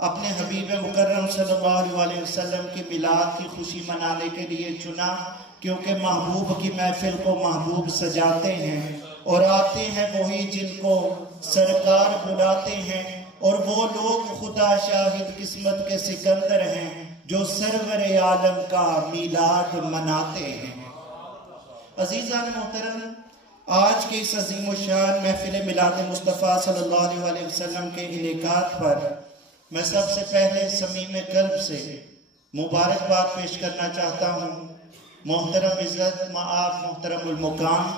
اپنے حبیب مکرم صلی اللہ علیہ وسلم کی میلاد کی خوشی منانے کے لیے چنا، کیونکہ محبوب کی محفل کو محبوب سجاتے ہیں اور آتے ہیں وہی جن کو سرکار بلاتے ہیں، اور وہ لوگ خدا شاہد قسمت کے سکندر ہیں جو سرور عالم کا میلاد مناتے ہیں۔ عزیزان محترم، آج کے اس عظیم و شان محفل میلاد مصطفیٰ صلی اللہ علیہ وسلم کے انعقاد پر میں سب سے پہلے صمیم قلب سے مبارکباد پیش کرنا چاہتا ہوں محترم عزت مآب محترم المقام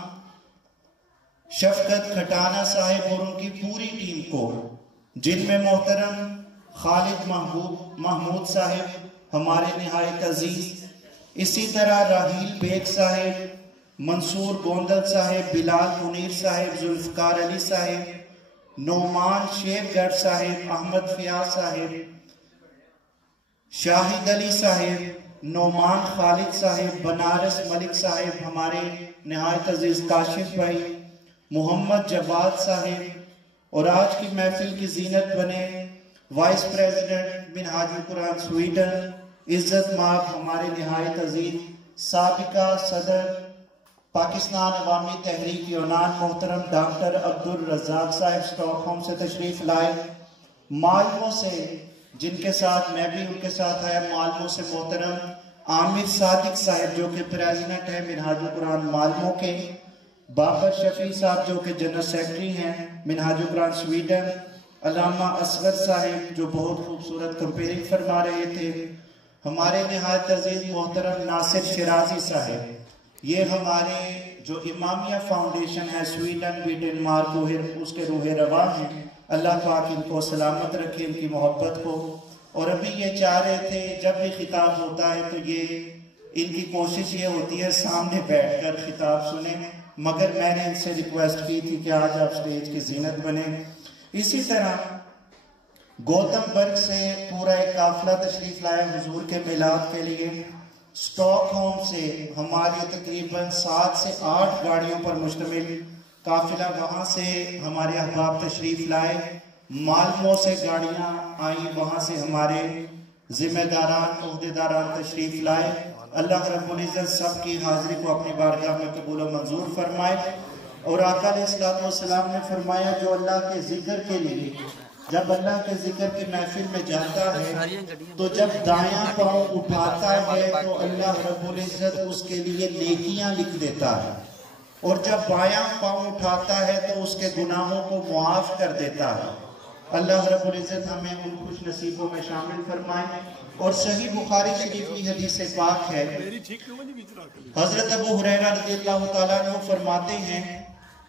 شفقت کھٹانہ صاحب اور ان کی پوری ٹیم کو، جن میں محترم خالد محمود صاحب ہمارے نہایت عزیز، اسی طرح راحیل بیگ صاحب، منصور گوندل صاحب، بلال منیر صاحب، ذوالفقار علی صاحب، نعمان شیر گڑھ صاحب، احمد فیاض صاحب، شاہد علی صاحب، نعمان خالد صاحب، بنارس ملک صاحب، ہمارے نہایت عزیز کاشف بھائی، محمد جواد صاحب، اور آج کی محفل کی زینت بنے وائس پریزیڈنٹ منہاج القرآن سویڈن عزت مآب ہمارے نہایت عزیز سابقہ صدر پاکستان عوامی تحریک یونان محترم ڈاکٹر عبدالرزاق صاحب اسٹاک ہوم سے تشریف لائے، مالمو سے جن کے ساتھ میں بھی ان کے ساتھ آیا، مالمو سے محترم عامر صادق صاحب جو کہ پریزیڈنٹ ہے منہاج القرآن مالمو کے، بابر شفیع صاحب جو کہ جنرل سیکرٹری ہیں منہاج القرآن سویڈن، علامہ اصغر صاحب جو بہت خوبصورت کمپیرنگ فرما رہے تھے، ہمارے نہایت عزیز محترم ناصر شیرازی صاحب، یہ ہمارے جو امامیہ فاؤنڈیشن ہے سویڈن ڈنمارک اس کے روح رواں ہیں، اللہ پاک ان کو سلامت رکھے، ان کی محبت کو۔ اور ابھی یہ چاہ رہے تھے جب بھی خطاب ہوتا ہے تو یہ ان کی کوشش یہ ہوتی ہے سامنے بیٹھ کر خطاب سنیں، مگر میں نے ان سے ریکویسٹ کی تھی کہ آج آپ سٹیج کی زینت بنیں۔ اسی طرح گوتم برگ سے پورا ایک قافلہ تشریف لائے حضور کے میلاد کے لیے، اسٹاک ہوم سے ہماری تقریباً 7 سے 8 گاڑیوں پر مشتمل قافلہ وہاں سے ہمارے احباب تشریف لائے، مالمو سے گاڑیاں آئیں، وہاں سے ہمارے ذمہ داران عہدیداران تشریف لائے۔ اللہ رب العزت سب کی حاضری کو اپنی بارگاہ میں قبول و منظور فرمائے۔ اور آقا علیہ السلام نے فرمایا جو اللہ کے ذکر کے لیے جب اللہ کے ذکر کی محفل میں جاتا ہے تو جب دایاں پاؤں اٹھاتا ہے تو اللہ رب العزت اس کے لیے نیکیاں لکھ دیتا ہے، اور جب بایاں پاؤں اٹھاتا ہے تو اس کے گناہوں کو معاف کر دیتا ہے۔ اللہ رب العزت ہمیں ان خوش نصیبوں میں شامل فرمائے۔ اور صحیح بخاری شریف کی حدیث پاک ہے، حضرت ابو ہریرہ رضی اللہ تعالیٰ عنہ فرماتے ہیں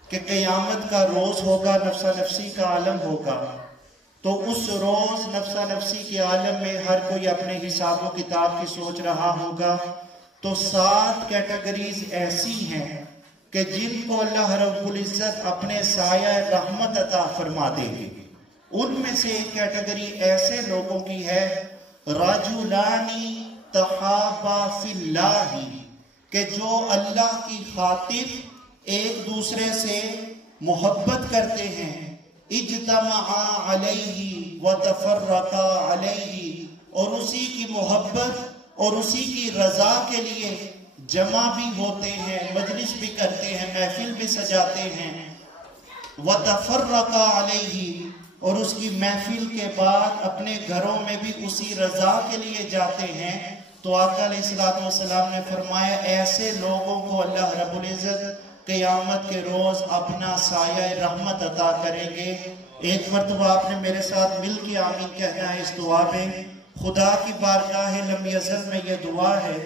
کہ قیامت کا روز ہوگا، نفسا نفسی کا عالم ہوگا، تو اس روز نفسا نفسی کے عالم میں ہر کوئی اپنے حساب و کتاب کی سوچ رہا ہوگا، تو 7 کیٹیگریز ایسی ہیں کہ جن کو اللہ رب العزت اپنے سایہ رحمت عطا فرما دیں گے۔ ان میں سے ایک کیٹیگری ایسے لوگوں کی ہے رجلانی تحابا فی اللہ، کہ جو اللہ کی خاطر ایک دوسرے سے محبت کرتے ہیں، اجتمعا علیہ وتفرقا علیہ، اور اسی کی محبت اور اسی کی رضا کے لیے جمع بھی ہوتے ہیں، مجلس بھی کرتے ہیں، محفل بھی سجاتے ہیں، وتفرقا علیہ، اور اس کی محفل کے بعد اپنے گھروں میں بھی اسی رضا کے لیے جاتے ہیں۔ تو آقا علیہ السلام نے فرمایا ایسے لوگوں کو اللہ رب العزت قیامت کے روز اپنا سایہ رحمت عطا کریں گے۔ ایک مرتبہ آپ نے میرے ساتھ مل کے آمین کہنا ہے اس دعا میں۔ خدا کی بارگاہ لم یزل میں یہ دعا ہے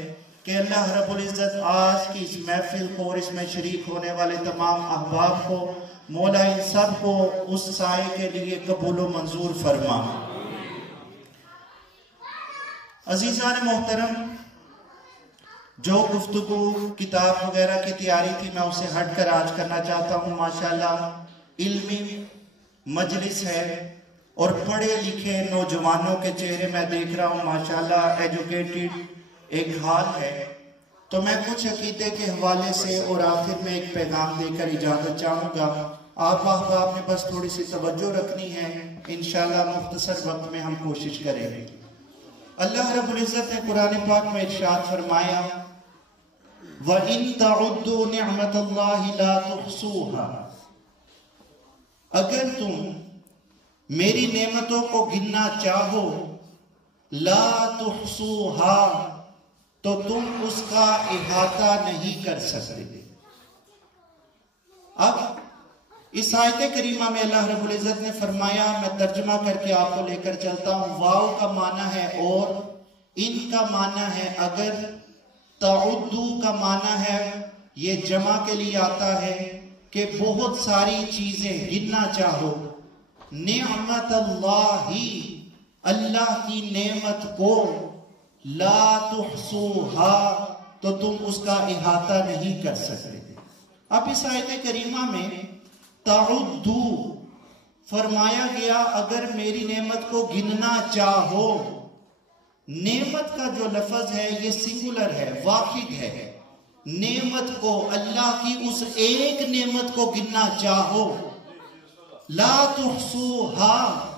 کہ اللہ رب العزت آج کی اس محفل کو اور اس میں شریک ہونے والے تمام احباب کو مولا ان سب کو اس سائے کے لیے قبول و منظور فرما۔ عزیزان محترم، جو گفتگو کتاب وغیرہ کی تیاری تھی میں اسے ہٹ کر آج کرنا چاہتا ہوں۔ ماشاءاللہ علمی مجلس ہے اور پڑھے لکھے نوجوانوں کے چہرے میں دیکھ رہا ہوں، ماشاءاللہ ایجوکیٹڈ ایک حال ہے۔ تو میں کچھ عقیدے کے حوالے سے اور آخر میں ایک پیغام دے کر اجازت چاہوں گا۔ آپ احباب نے بس تھوڑی سی توجہ رکھنی ہے، انشاءاللہ مختصر وقت میں ہم کوشش کریں گے۔ اللہ رب العزت نے قرآن پاک میں ارشاد فرمایا وَإِن تَعُدُّوا نِعْمَةَ اللَّهِ لَا تُحْصُوهَا، اگر تم میری نعمتوں کو گننا چاہو، لا تحصوها، تو تم اس کا احاطہ نہیں کر سکتے۔ اب اس آیت کریمہ میں اللہ رب العزت نے فرمایا، میں ترجمہ کر کے آپ کو لے کر چلتا ہوں، واو کا معنی ہے اور، ان کا معنی ہے اگر، تعدو کا معنی ہے یہ جمع کے لیے آتا ہے کہ بہت ساری چیزیں گننا چاہو، نعمت اللہ، اللہ کی نعمت کو، لا تحصوها، تو تم اس کا احاطہ نہیں کر سکتے۔ اب اس آیت کریمہ میں تعدو فرمایا گیا اگر میری نعمت کو گننا چاہو۔ نعمت کا جو لفظ ہے یہ سنگولر ہے، واحد ہے۔ نعمت کو، اللہ کی اس ایک نعمت کو گننا چاہو، لا تحصوها،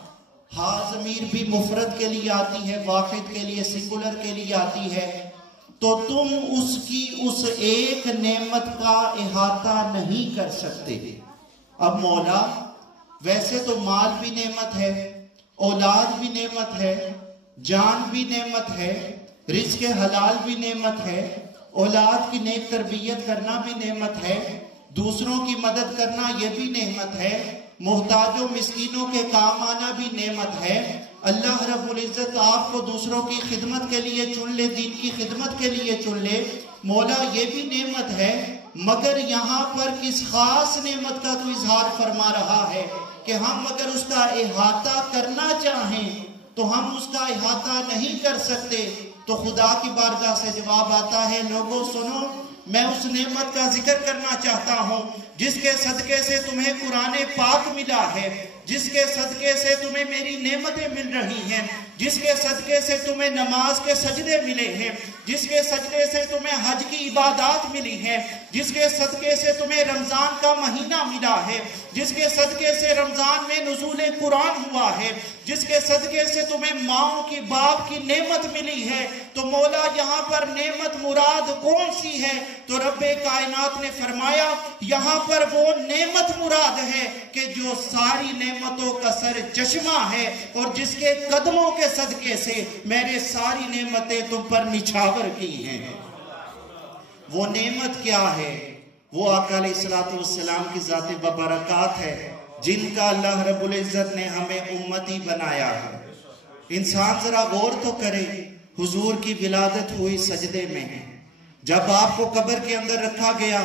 ہا ضمیر بھی مفرد کے لیے آتی ہے، واحد کے لیے، سنگولر کے لیے آتی ہے، تو تم اس کی اس ایک نعمت کا احاطہ نہیں کر سکتے۔ اب مولا، ویسے تو مال بھی نعمت ہے، اولاد بھی نعمت ہے، جان بھی نعمت ہے، رزق حلال بھی نعمت ہے، اولاد کی نیک تربیت کرنا بھی نعمت ہے، دوسروں کی مدد کرنا یہ بھی نعمت ہے، محتاجوں مسکینوں کے کام آنا بھی نعمت ہے۔ اللہ رب العزت آپ کو دوسروں کی خدمت کے لیے چن لے، دین کی خدمت کے لیے چن لے، مولا یہ بھی نعمت ہے، مگر یہاں پر کس خاص نعمت کا تو اظہار فرما رہا ہے کہ ہم اگر اس کا احاطہ کرنا چاہیں تو ہم اس کا احاطہ نہیں کر سکتے۔ تو خدا کی بارگاہ سے جواب آتا ہے، لوگوں سنو، میں اس نعمت کا ذکر کرنا چاہتا ہوں جس کے صدقے سے تمہیں قرآن پاک ملا ہے، جس کے صدقے سے تمہیں میری نعمتیں مل رہی ہیں، جس کے صدقے سے تمہیں نماز کے سجدے ملے ہیں، جس کے صدقے سے تمہیں حج کی عبادات ملی ہیں، جس کے صدقے سے تمہیں رمضان کا مہینہ ملا ہے، جس کے صدقے سے رمضان میں نزول قرآن ہوا ہے، جس کے صدقے سے تمہیں ماؤں کی باپ کی نعمت ملی ہے، تو مولا یہاں پر نعمت مراد کون سی ہے؟ تو رب کائنات نے فرمایا یہاں پر وہ نعمت مراد ہے کہ جو ساری نعمتوں کا سر چشمہ ہے اور جس کے قدموں کے صدقے سے میرے ساری نعمتیں تم پر نچھاور کی ہیں۔ وہ نعمت کیا ہے؟ وہ آقا علیہ السلام کی ذات ببرکات ہے جن کا اللہ رب العزت نے ہمیں امتی بنایا ہے۔ انسان ذرا غور تو کرے، حضور کی ولادت ہوئی سجدے میں ہے، جب آپ کو قبر کے اندر رکھا گیا،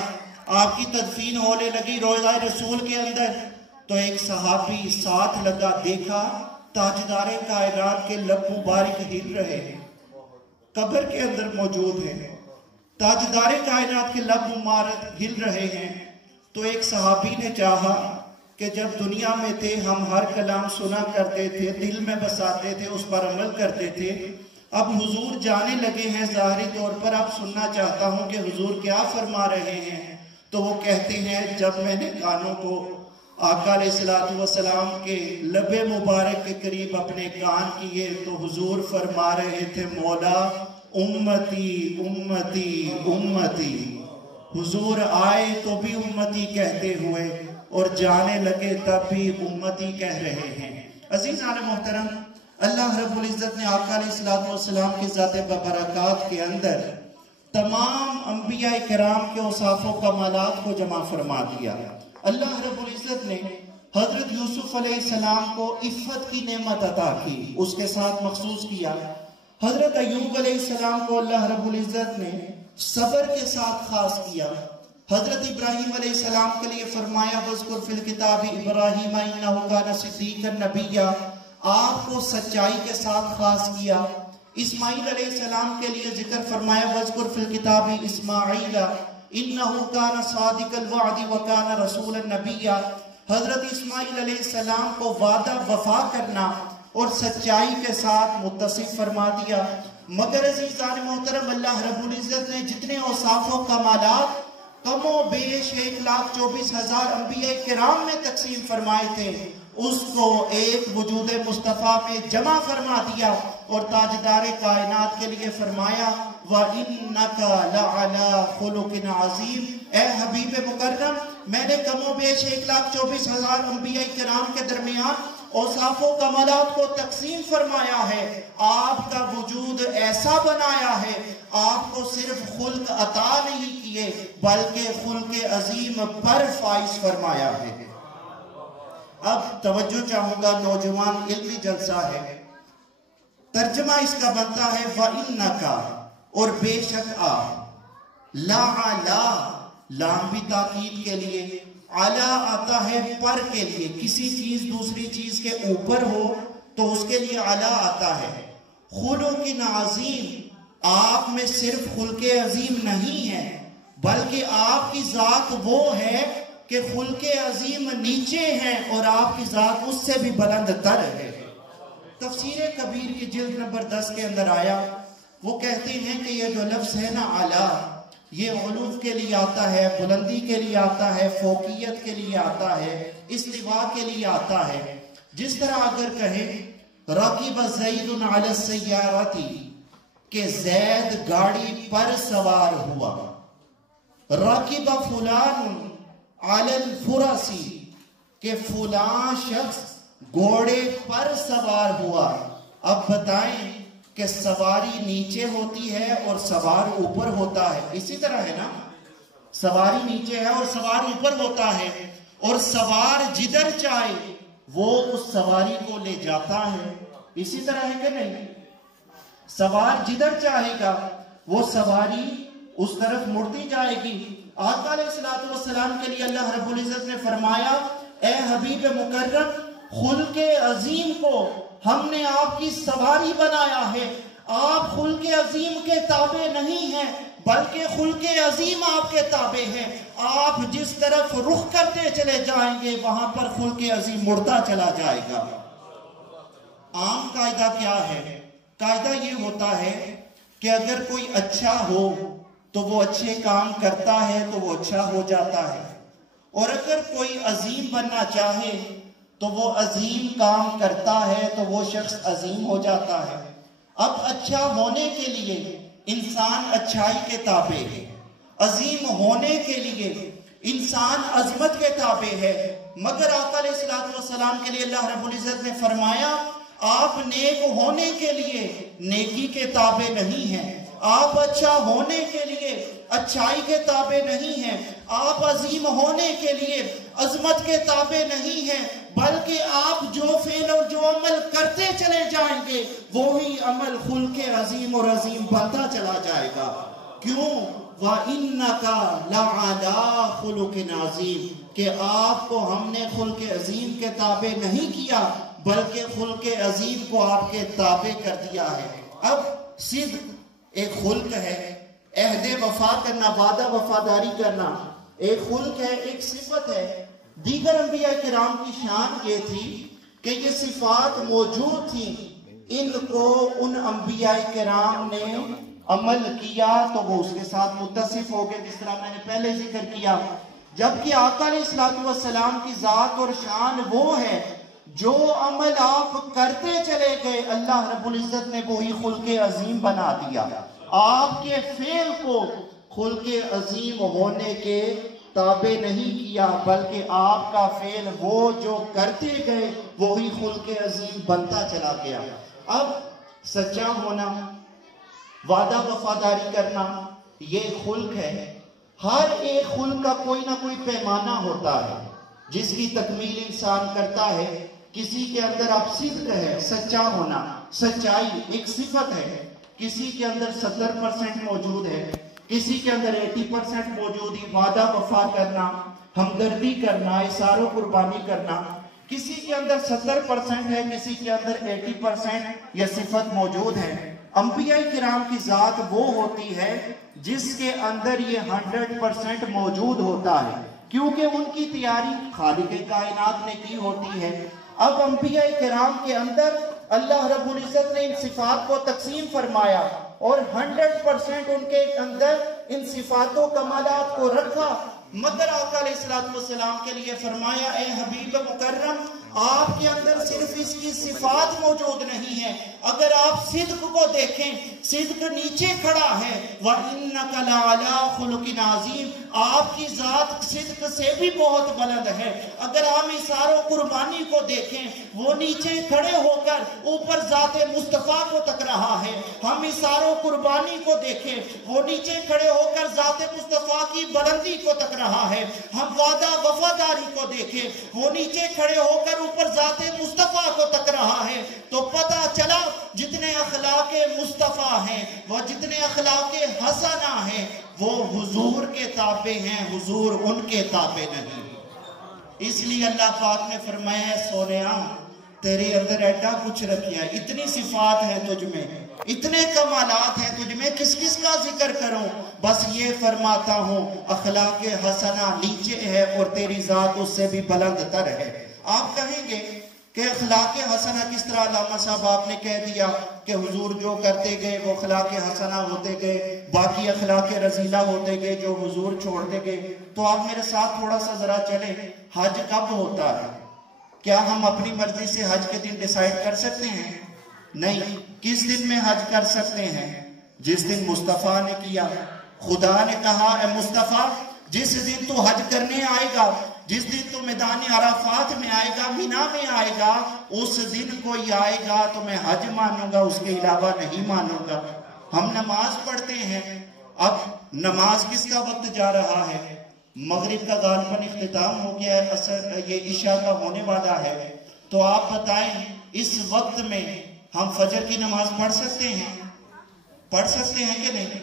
آپ کی تدفین ہونے لگی روضہ رسول کے اندر، تو ایک صحابی ساتھ لگا، دیکھا تاجدار کائنات کے لب مبارک ہل رہے ہیں، قبر کے اندر موجود ہیں، تاجدار کائنات کے لب مبارک ہل رہے ہیں۔ تو ایک صحابی نے چاہا کہ جب دنیا میں تھے ہم ہر کلام سنا کرتے تھے، دل میں بساتے تھے، اس پر عمل کرتے تھے، اب حضور جانے لگے ہیں ظاہری طور پر، اب سننا چاہتا ہوں کہ حضور کیا فرما رہے ہیں۔ تو وہ کہتے ہیں جب میں نے کانوں کو آقا علیہ السلام کے لب مبارک کے قریب اپنے کان کیے تو حضور فرما رہے تھے، مولا امتی امتی امتی۔ حضور آئے تو بھی امتی کہتے ہوئے اور جانے لگے تب بھی امتی کہہ رہے ہیں۔ عزیزان محترم، اللہ رب العزت نے آقا علیہ السلام کی ذات ببرکات کے اندر تمام انبیاء کرام کے اوصاف و کمالات کو جمع فرما دیا۔ اللہ رب العزت نے حضرت یوسف علیہ السلام کو عفت کی نعمت عطا کی، اس کے ساتھ مخصوص کیا۔ حضرت ایوب علیہ السلام کو اللہ رب العزت نے صبر کے ساتھ خاص کیا۔ حضرت ابراہیم علیہ السلام کے لیے فرمایا وَاذْكُرْ فِي الْكِتَابِ إِبْرَاهِيمَ إِنَّهُ كَانَ صِدِّيقًا نَبِيًّا، آپ کو سچائی کے ساتھ خاص کیا۔ اسماعیل علیہ السلام کے لیے ذکر فرمایا وَاذْكُرْ فِي الْكِتَابِ إِسْمَاعِيلَ إِنَّهُ كَانَ صَادِقَ الْوَعْدِ وَكَانَ رَسُولًا نَبِيًّا۔ حضرت اسماعیل علیہ السلام کو وعدہ وفا کرنا اور سچائی کے ساتھ متصف فرما دیا۔ مگر عزیزان محترم، اللہ رب العزت نے جتنے اوصاف و کمالات کم و بیش 1,24,000 انبیاء کرام میں تقسیم فرمائے تھے، اس کو ایک وجود مصطفیٰ میں جمع فرما دیا اور تاجدار کائنات کے لیے فرمایا وَإِنَّكَ لَعَلَىٰ خُلُقٍ عَظِيمٍ، اے حبیب مکرم، میں نے کم و بیش 1,24,000 انبیاء کرام کے درمیان اوصاف و کمالات کو تقسیم فرمایا ہے، آپ کا وجود ایسا بنایا ہے، آپ کو صرف خلق عطا نہیں کیے بلکہ خلق عظیم پر فائز فرمایا ہے۔ اب توجہ چاہوں گا، نوجوان علمی جلسہ ہے، ترجمہ اس کا بنتا ہے وَإِنَّكَ، اور بے شک آپ، لَعَلَىٰ، لام بھی تاکید کے لیے، علا آتا ہے پر کے لیے، کسی چیز دوسری چیز کے اوپر ہو تو اس کے لیے علا آتا ہے، خلق عظیم، آپ میں صرف خلق عظیم نہیں ہے بلکہ آپ کی ذات وہ ہے کہ خلق عظیم نیچے ہے اور آپ کی ذات اس سے بھی بلند تر ہے۔ تفسیر کبیر کی جلد نمبر 10 کے اندر آیا، وہ کہتے ہیں کہ یہ جو لفظ ہے نا علا، یہ علو کے لیے آتا ہے، بلندی کے لیے آتا ہے، فوقیت کے لیے آتا ہے، استواء کے لیے آتا ہے۔ جس طرح اگر کہیں راکب زید علی السیارۃ، کہ زید گاڑی پر سوار ہوا، راکب فلان علی الفرس، کہ فلاں شخص گھوڑے پر سوار ہوا۔ اب بتائیں کہ سواری نیچے ہوتی ہے اور سوار اوپر ہوتا ہے، اسی طرح ہے نا، سواری نیچے ہے اور سوار اوپر ہوتا ہے، اور سوار جدھر چاہے وہ اس سواری کو لے جاتا ہے، اسی طرح ہے کہ نہیں؟ سوار جدھر چاہے گا وہ سواری اس طرف مڑتی جائے گی۔ آقا علیہ السلام کے لیے اللہ رب العزت نے فرمایا اے حبیب مکرم، خلق عظیم کو ہم نے آپ کی سواری بنایا ہے، آپ خلق عظیم کے تابع نہیں ہیں بلکہ خلق عظیم آپ کے تابع ہے، آپ جس طرف رخ کرتے چلے جائیں گے وہاں پر خلق عظیم مڑتا چلا جائے گا۔ عام قاعدہ کیا ہے؟ قاعدہ یہ ہوتا ہے کہ اگر کوئی اچھا ہو تو وہ اچھے کام کرتا ہے تو وہ اچھا ہو جاتا ہے، اور اگر کوئی عظیم بننا چاہے تو وہ عظیم کام کرتا ہے تو وہ شخص عظیم ہو جاتا ہے۔ اب اچھا ہونے کے لیے انسان اچھائی کے تابع ہے، عظیم ہونے کے لیے انسان عظمت کے تابع ہے، مگر آقا علیہ السلام کے لیے اللہ رب العزت نے فرمایا آپ نیک ہونے کے لیے نیکی کے تابع نہیں ہیں، آپ اچھا ہونے کے لیے اچھائی کے تابع نہیں ہیں، آپ عظیم ہونے کے لیے عظمت کے تابع نہیں ہیں، بلکہ آپ جو فعل اور جو عمل کرتے چلے جائیں گے وہی عمل خلق عظیم اور عظیم بنتا چلا جائے گا۔ کیوں؟ وَإِنَّكَ لَعَلَىٰ خُلُقٍ عَظِيمٍ، کہ آپ کو ہم نے خلق عظیم کے تابع نہیں کیا بلکہ خلق عظیم کو آپ کے تابع کر دیا ہے۔ اب صدق ایک خلق ہے، عہد وفا کرنا، وعدہ وفاداری کرنا ایک خلق ہے، ایک صفت ہے۔ دیگر انبیاء کرام کی شان یہ تھی کہ یہ صفات موجود تھیں، ان کو ان انبیاء کرام نے عمل کیا تو وہ اس کے ساتھ متصف ہو گئے، جس طرح میں نے پہلے ذکر کیا۔ جبکہ آقا علیہ السلام کی ذات اور شان وہ ہے جو عمل آپ کرتے چلے گئے اللہ رب العزت نے وہی خلق عظیم بنا دیا، آپ کے فعل کو خلق عظیم ہونے کے تابع نہیں کیا بلکہ آپ کا فعل وہ جو کرتے گئے وہی خلق عظیم بنتا چلا گیا۔ اب سچا ہونا، وعدہ وفاداری کرنا یہ خلق ہے۔ ہر ایک خلق کا کوئی نہ کوئی پیمانہ ہوتا ہے جس کی تکمیل انسان کرتا ہے۔ کسی کے اندر آپ صدق ہے، سچا ہونا، سچائی ایک صفت ہے، کسی کے اندر 70% موجود ہے، کسی کے اندر 80% موجود ہے، وعدہ وفا کرنا، ہمدردی کرنا، اثار و قربانی کرنا، کسی کے اندر 70% ہے، کسی کے اندر 80% یہ صفت موجود ہے۔ انبیاء کرام کی ذات وہ ہوتی ہے جس کے اندر یہ 100% موجود ہوتا ہے، کیونکہ ان کی تیاری خالق کائنات نے کی ہوتی ہے۔ اب انبیاء کرام کے اندر اللہ رب العزت نے ان صفات کو تقسیم فرمایا، اور 100% ان کے اندر ان صفات و کمالات کو رکھا، مگر آقا علیہ السلام کے لیے فرمایا اے حبیب مکرم آپ کے اندر صرف اس کی صفات موجود نہیں ہے، اگر آپ صدق کو دیکھیں صدق نیچے کھڑا ہے، وَإِنَّكَ لَعَلَىٰ خُلُقٍ عَظِيمٍ آپ کی ذات صدق سے بھی بہت بلند ہے۔ اگر ہم اثار و قربانی کو دیکھیں وہ نیچے کھڑے ہو کر اوپر ذات مصطفیٰ کو تک رہا ہے، ہم اثار و قربانی کو دیکھیں وہ نیچے کھڑے ہو کر ذات مصطفیٰ کی بلندی کو تک رہا ہے، ہم وعدہ وفاداری کو دیکھیں وہ نیچے کھڑے ہو کر اوپر ذات مصطفیٰ کو تک رہا ہے، تو پتہ چلا جتنے اخلاق مصطفیٰ ہیں وہ جتنے اخلاق حسنہ ہیں وہ حضور کے تابع ہیں، حضور ان کے تابع نہیں۔ اس لیے اللہ پاک نے فرمایا ہے سونیا تیرے اندر ایڈا کچھ رکھیا ہے، اتنی صفات ہیں تجھ میں، اتنے کمالات ہیں تجھ میں، کس کس کا ذکر کروں؟ بس یہ فرماتا ہوں اخلاق حسنہ نیچے ہے اور تیری ذات اس سے بھی بلند تر ہے۔ آپ کہیں گے کہ اخلاق حسنہ کس طرح؟ علامہ صاحب آپ نے کہہ دیا کہ حضور جو کرتے گئے وہ اخلاق حسنہ ہوتے گئے، باقی اخلاق رذیلہ ہوتے گئے جو حضور چھوڑتے گئے۔ تو آپ میرے ساتھ تھوڑا سا ذرا چلیں، حج کب ہوتا ہے؟ کیا ہم اپنی مرضی سے حج کے دن ڈیسائیڈ کر سکتے ہیں؟ نہیں۔ کس دن میں حج کر سکتے ہیں؟ جس دن مصطفیٰ نے کیا۔ خدا نے کہا اے مصطفیٰ جس دن تو حج کرنے آئے گا، جس دن تو میدان عرفات میں آئے گا، مینا میں آئے گا، اس دن کوئی آئے گا تو میں حج مانوں گا، اس کے علاوہ نہیں مانوں گا۔ ہم نماز پڑھتے ہیں، اب نماز کس کا وقت جا رہا ہے؟ مغرب کا غالباً اختتام ہو گیا ہے، عصر یہ عشاء کا ہونے والا ہے، تو آپ بتائیں اس وقت میں ہم فجر کی نماز پڑھ سکتے ہیں؟ پڑھ سکتے ہیں کہ نہیں؟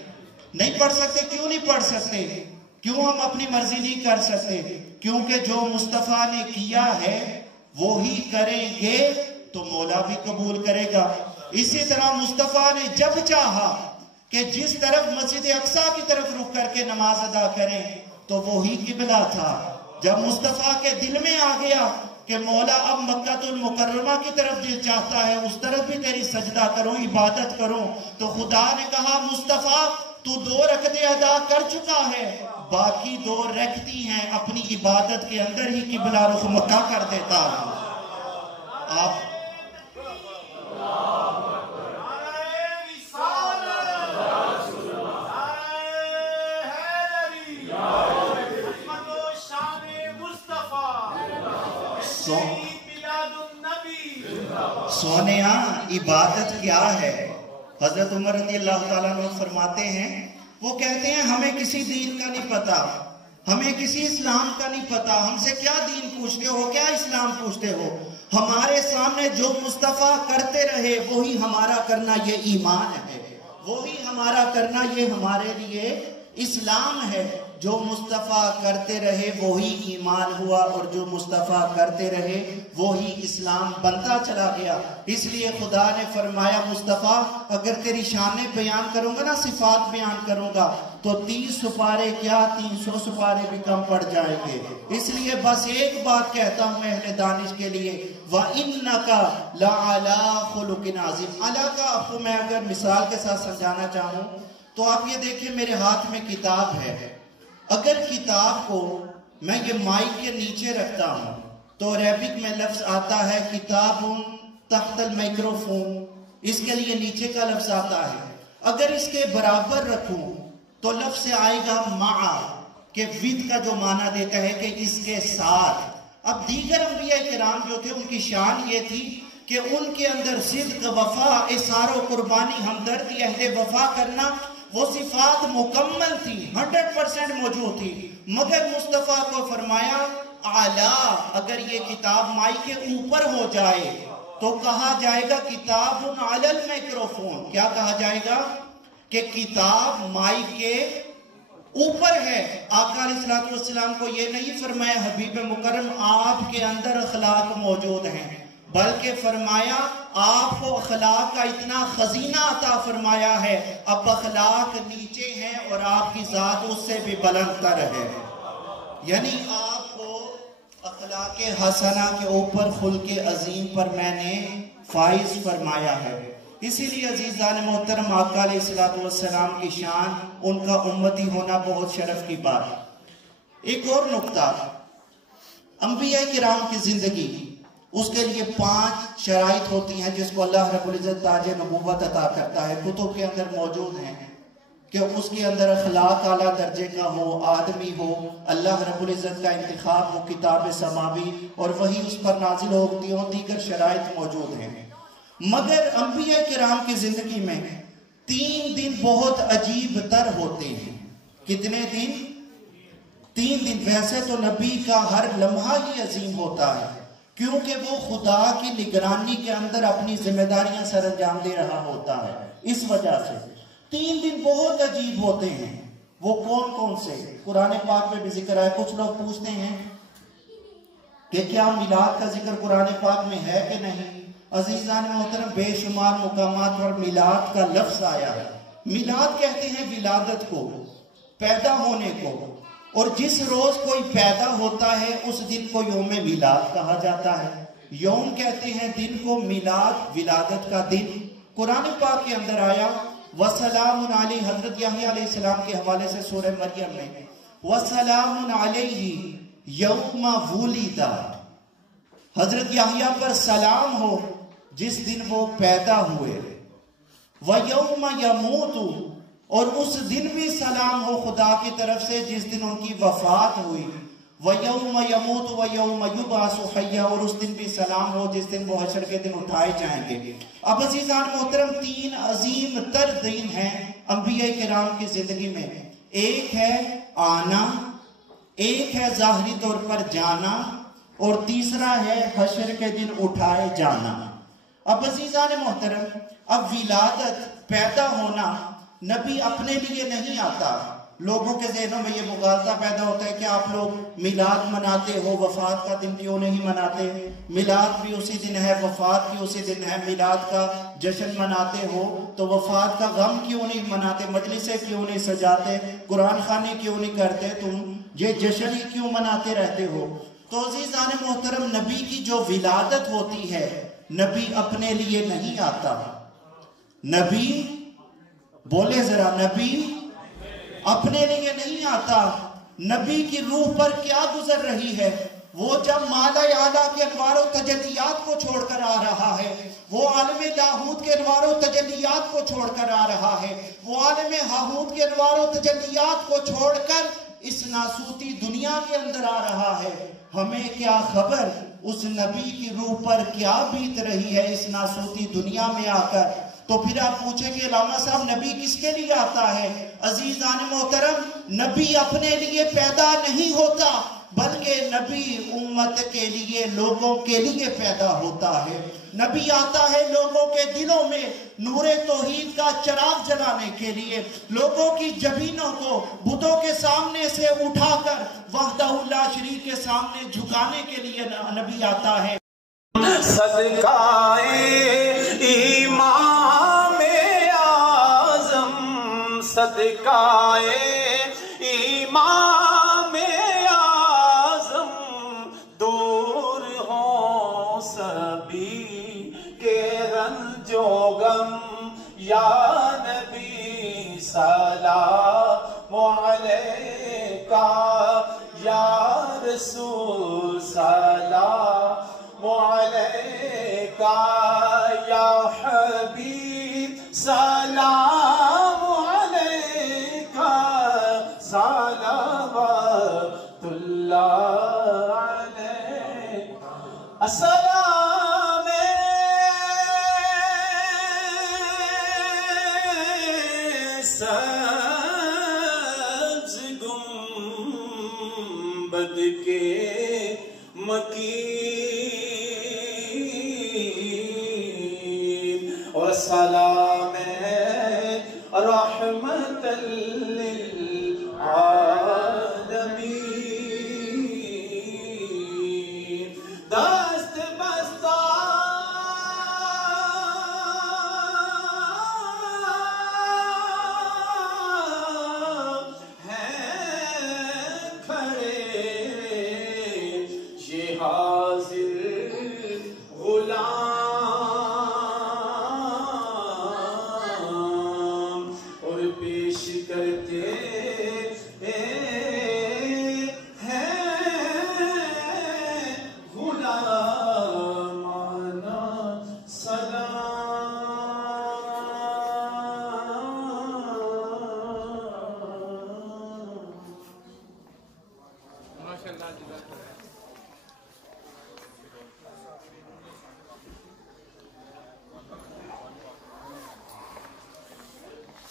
نہیں پڑھ سکتے۔ کیوں نہیں پڑھ سکتے؟ کیوں ہم اپنی مرضی نہیں کر سکتے؟ کیونکہ جو مصطفیٰ نے کیا ہے وہی کریں گے تو مولا بھی قبول کرے گا۔ اسی طرح مصطفیٰ نے جب چاہا کہ جس طرف مسجد اقصیٰ کی طرف رخ کر کے نماز ادا کریں تو وہی قبلہ تھا۔ جب مصطفیٰ کے دل میں آ گیا کہ مولا اب مکہ المکرمہ کی طرف دل چاہتا ہے، اس طرف بھی تیری سجدہ کروں، عبادت کروں، تو خدا نے کہا مصطفیٰ تو 2 رکعتیں ادا کر چکا ہے، باقی 2 رکعتیں ہیں، اپنی عبادت کے اندر ہی قبلہ رخ مکہ کر دیتا ہوں۔ آپ سونیا عبادت کیا ہے؟ حضرت عمر رضی اللہ تعالیٰ عنہ فرماتے ہیں، وہ کہتے ہیں ہمیں کسی دین کا نہیں پتا، ہمیں کسی اسلام کا نہیں پتا، ہم سے کیا دین پوچھتے ہو، کیا اسلام پوچھتے ہو؟ ہمارے سامنے جو مصطفیٰ کرتے رہے وہی ہمارا کرنا یہ ایمان ہے، وہی ہمارا کرنا یہ ہمارے لیے اسلام ہے۔ جو مصطفیٰ کرتے رہے وہی ایمان ہوا، اور جو مصطفیٰ کرتے رہے وہی اسلام بنتا چلا گیا۔ اس لیے خدا نے فرمایا مصطفیٰ اگر تیری شانیں بیان کروں گا نا، صفات بیان کروں گا تو 30 سپارے کیا 300 سپارے بھی کم پڑ جائیں گے۔ اس لیے بس ایک بات کہتا ہوں اہل دانش کے لیے، وَإِنَّكَ لَعَلَىٰ خُلُقٍ عَظِيمٍ۔ اعلیٰ کا آپ کو میں اگر مثال کے ساتھ سمجھانا چاہوں تو آپ یہ دیکھیں میرے ہاتھ میں کتاب ہے، اگر کتاب کو میں یہ مائک کے نیچے رکھتا ہوں تو عربک میں لفظ آتا ہے کتاب تحت المائکروفون، اس کے لیے نیچے کا لفظ آتا ہے۔ اگر اس کے برابر رکھوں تو لفظ آئے گا مع، کہ ود کا جو معنی دیتا ہے کہ اس کے ساتھ۔ اب دیگر انبیاء کرام جو تھے ان کی شان یہ تھی کہ ان کے اندر صدق، وفا، اثار و قربانی، ہمدردی، عہد وفا کرنا، وہ صفات مکمل تھی، 100% موجود تھی، مگر مصطفیٰ کو فرمایا اعلیٰ، اگر یہ کتاب مائی کے اوپر ہو جائے تو کہا جائے گا کتاب علی المائکروفون۔ کیا کہا جائے گا؟ کہ کتاب مائی کے اوپر ہے۔ آقا علیہ السلام کو یہ نہیں فرمایا حبیب مکرم آپ کے اندر اخلاق موجود ہیں، بلکہ فرمایا آپ کو اخلاق کا اتنا خزینہ عطا فرمایا ہے، اب اخلاق نیچے ہیں اور آپ کی ذات اس سے بھی بلند تر ہے۔ یعنی آپ کو اخلاق حسنہ کے اوپر خلق عظیم پر میں نے فائز فرمایا ہے۔ اسی لیے عزیزان محترم آقا علیہ السلام کی شان، ان کا امتی ہونا بہت شرف کی بات۔ ایک اور نقطہ، انبیاء کرام کی زندگی، اس کے لیے 5 شرائط ہوتی ہیں جس کو اللہ رب العزت تاج نبوت عطا کرتا ہے، کتب کے اندر موجود ہیں، کہ اس کے اندر اخلاق اعلیٰ درجے کا ہو، آدمی ہو، اللہ رب العزت کا انتخاب ہو، کتاب سماوی اور وہی اس پر نازل ہوتی ہوں، دیگر شرائط موجود ہیں۔ مگر انبیاء کرام کی زندگی میں 3 دن بہت عجیب تر ہوتے ہیں۔ کتنے دن؟ 3 دن۔ ویسے تو نبی کا ہر لمحہ ہی عظیم ہوتا ہے، کیونکہ وہ خدا کی نگرانی کے اندر اپنی ذمہ داریاں سر انجام دے رہا ہوتا ہے۔ اس وجہ سے 3 دن بہت عجیب ہوتے ہیں۔ وہ کون کون سے؟ قرآن پاک میں بھی ذکر ہے۔ کچھ لوگ پوچھتے ہیں کہ کیا میلاد کا ذکر قرآن پاک میں ہے کہ نہیں؟ عزیزان محترم، بے شمار مقامات پر میلاد کا لفظ آیا ہے۔ میلاد کہتے ہیں ولادت کو، پیدا ہونے کو، اور جس روز کوئی پیدا ہوتا ہے اس دن کو یوم میلاد کہا جاتا ہے۔ یوم کہتے ہیں دن کو، میلاد ولادت کا دن۔ قرآن پاک کے اندر آیا وَسَلَامٌ عَلَيْهِ، حضرت یحییٰ علیہ السلام کے حوالے سے سورہ مریم میں وَسَلَامٌ عَلَيْهِ یوم وُلِدَ، حضرت یحییٰ پر سلام ہو جس دن وہ پیدا ہوئے۔ وَيَوْمَ يَمُوتُ، اور اس دن بھی سلام ہو خدا کی طرف سے جس دن ان کی وفات ہوئی۔ وَيَوْمَ يَمُوتُ وَيَوْمَ يُبْعَثُ حَيًّا، اور اس دن بھی سلام ہو جس دن وہ حشر کے دن اٹھائے جائیں گے۔ اب عزیزان محترم، 3 عظیم تر دن ہیں انبیاء کرام کی زندگی میں۔ ایک ہے آنا، ایک ہے ظاہری طور پر جانا، اور تیسرا ہے حشر کے دن اٹھائے جانا۔ اب عزیزان محترم، اب ولادت، پیدا ہونا، نبی اپنے لیے نہیں آتا۔ لوگوں کے ذہنوں میں یہ مغالطہ پیدا ہوتا ہے کہ آپ لوگ میلاد مناتے ہو، وفات کا دن کیوں نہیں مناتے؟ میلاد بھی اسی دن ہے، وفات بھی اسی دن ہے، میلاد کا جشن مناتے ہو تو وفات کا غم کیوں نہیں مناتے؟ مجلسیں کیوں نہیں سجاتے؟ قرآن خوانی کیوں نہیں کرتے؟ تم یہ جشن ہی کیوں مناتے رہتے ہو؟ تو عزیزان محترم، نبی کی جو ولادت ہوتی ہے، نبی اپنے لیے نہیں آتا۔ نبی بولے ذرا، نبی اپنے لیے نہیں آتا۔ نبی کی روح پر کیا گزر رہی ہے؟ وہ جب مالا اعلیٰ کے انوار و تجلیات کو چھوڑ کر آ رہا ہے، وہ عالم لاہوت کے انوار و تجلیات کو چھوڑ کر آ رہا ہے، وہ عالم ہاہوت کے انوار و تجلیات کو چھوڑ کر اس ناسوتی دنیا کے اندر آ رہا ہے۔ ہمیں کیا خبر اس نبی کی روح پر کیا بیت رہی ہے اس ناسوتی دنیا میں آ کر؟ تو پھر آپ پوچھیں گے علامہ صاحب نبی کس کے لیے آتا ہے؟ عزیزان محترم، نبی اپنے لیے پیدا نہیں ہوتا، بلکہ نبی امت کے لیے، لوگوں کے لیے پیدا ہوتا ہے۔ نبی آتا ہے لوگوں کے دلوں میں نور توحید کا چراغ جلانے کے لیے، لوگوں کی جبینوں کو بتوں کے سامنے سے اٹھا کر وحدہ لا شریک کے سامنے جھکانے کے لیے نبی آتا ہے۔ صدقہ امام اعظم، صدقہ امام اعظم، دور ہوں سبھی کے رنج و غم، یا نبی سلام علیکہ، یا رسول سلام علیکہ، یا حبیب سلام علیکہ، صلوات اللہ علیکہ، السلام سبز گنبد کے مکین، اور سلام رحمت للعالمین، دست بستہ ہیں کھڑے یہ حاضر غلام،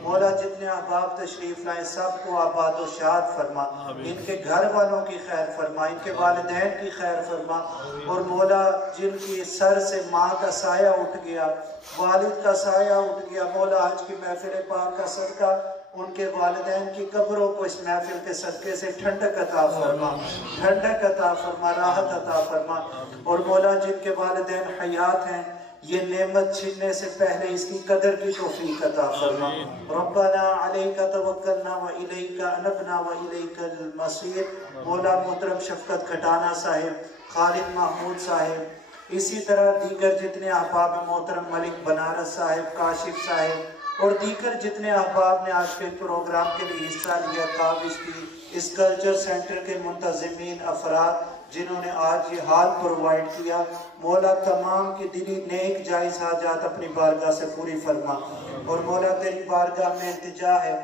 مولا جتنے احباب تشریف لائے سب کو آباد و شاد فرما ان کے گھر والوں کی خیر فرما ان کے والدین کی خیر فرما اور مولا جن کی سر سے ماں کا سایہ اٹھ گیا والد کا سایہ اٹھ گیا مولا آج کی محفل پاک کا صدقہ ان کے والدین کی قبروں کو اس محفل کے صدقے سے ٹھنڈک عطا فرما ٹھنڈک عطا فرما راحت عطا فرما اور مولا جن کے والدین حیات ہیں یہ نعمت چھننے سے پہلے اس کی قدر کی توفیق عطا فرما ربنا علیک توکلنا و الیک انبنا و الیک المصیر مولا محترم شفقت کھٹانا صاحب خالد محمود صاحب اسی طرح دیگر جتنے احباب محترم ملک بنارس صاحب کاشف صاحب اور دیگر جتنے احباب نے آج کے پروگرام کے لیے حصہ لیا کاوش کی اس کلچر سینٹر کے منتظمین افراد جنہوں نے آج یہ ہال پرووائڈ کیا مولا تمام کی دلی نیک جائز حاجات اپنی بارگاہ سے پوری فرما اور مولا تیری بارگاہ میں التجا ہے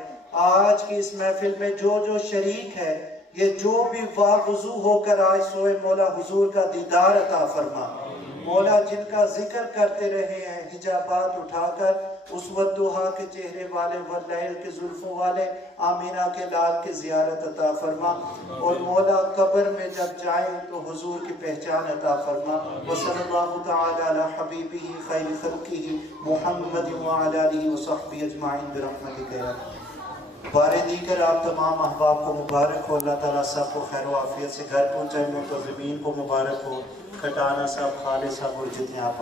آج کی اس محفل میں جو شریک ہے یہ جو بھی واغزو ہو کر آج سوئے مولا حضور کا دیدار عطا فرما مولا جن کا ذکر کرتے رہے ہیں حجابات اٹھا کر اس ودوہا کے چہرے والے واللیل کے زلفوں والے آمینہ کے لال کے زیارت عطا فرما اور مولا قبر میں جب جائیں تو حضور کی پہچان عطا فرما وصلی اللہ تعالی علی حبیبہ خیر خلقہ محمد وعلی آلہ وصحبہ اجمعین برحمتک یا بارے دیگر آپ تمام احباب کو مبارک ہو اللہ تعالیٰ سب کو خیر و عافیت سے گھر پہنچائے منتظمین کو مبارک ہو کھٹانا صاحب خالد صاحب اور جتنے آپ